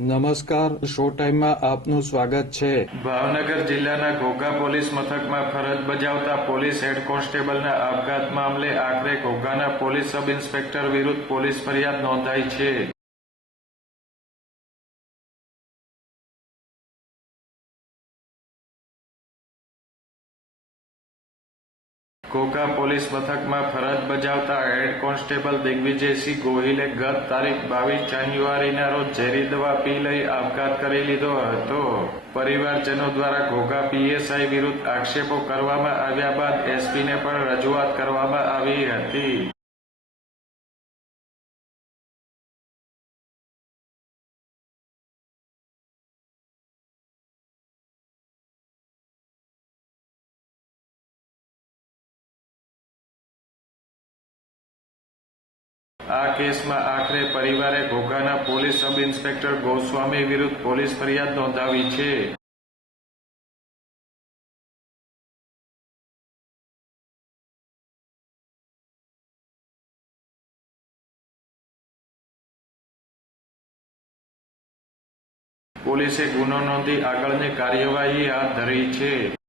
નમસ્કાર, શો ટાઈમમાં આપનું સ્વાગત છે. ભાવનગર જિલ્લાના ઘોઘા પોલીસ મથકમાં ફરજ બજાવતા પોલીસ હેડ કોન્સ્ટેબલના આપઘાત મામલે આખરે ઘોઘાના પોલીસ સબ ઇન્સ્પેક્ટર વિરુદ્ધ પોલીસ ફરિયાદ નોંધાઈ છે. ઘોઘા પોલીસ મથકમાં ફરજ બજાવતા હેડ કોન્સ્ટેબલ દિગ્વિજયસિંહ ગોહિલે ગત તારીખ બાવીસ જાન્યુઆરીના રોજ ઝેરી દવા પી લઈ આપઘાત કરી લીધો હતો. પરિવારજનો દ્વારા ઘોઘા પીએસઆઈ વિરુદ્ધ આક્ષેપો કરવામાં આવ્યા બાદ એસપીને પણ રજૂઆત કરવામાં આવી હતી. આ કેસમાં આખરે પરિવારે ઘોઘાના પોલીસ સબ ઇન્સ્પેક્ટર ગોસ્વામી વિરુદ્ધ પોલીસ ફરિયાદ નોંધાવી છે. પોલીસે ગુનો નોંધી આગળની કાર્યવાહી હાથ ધરી છે.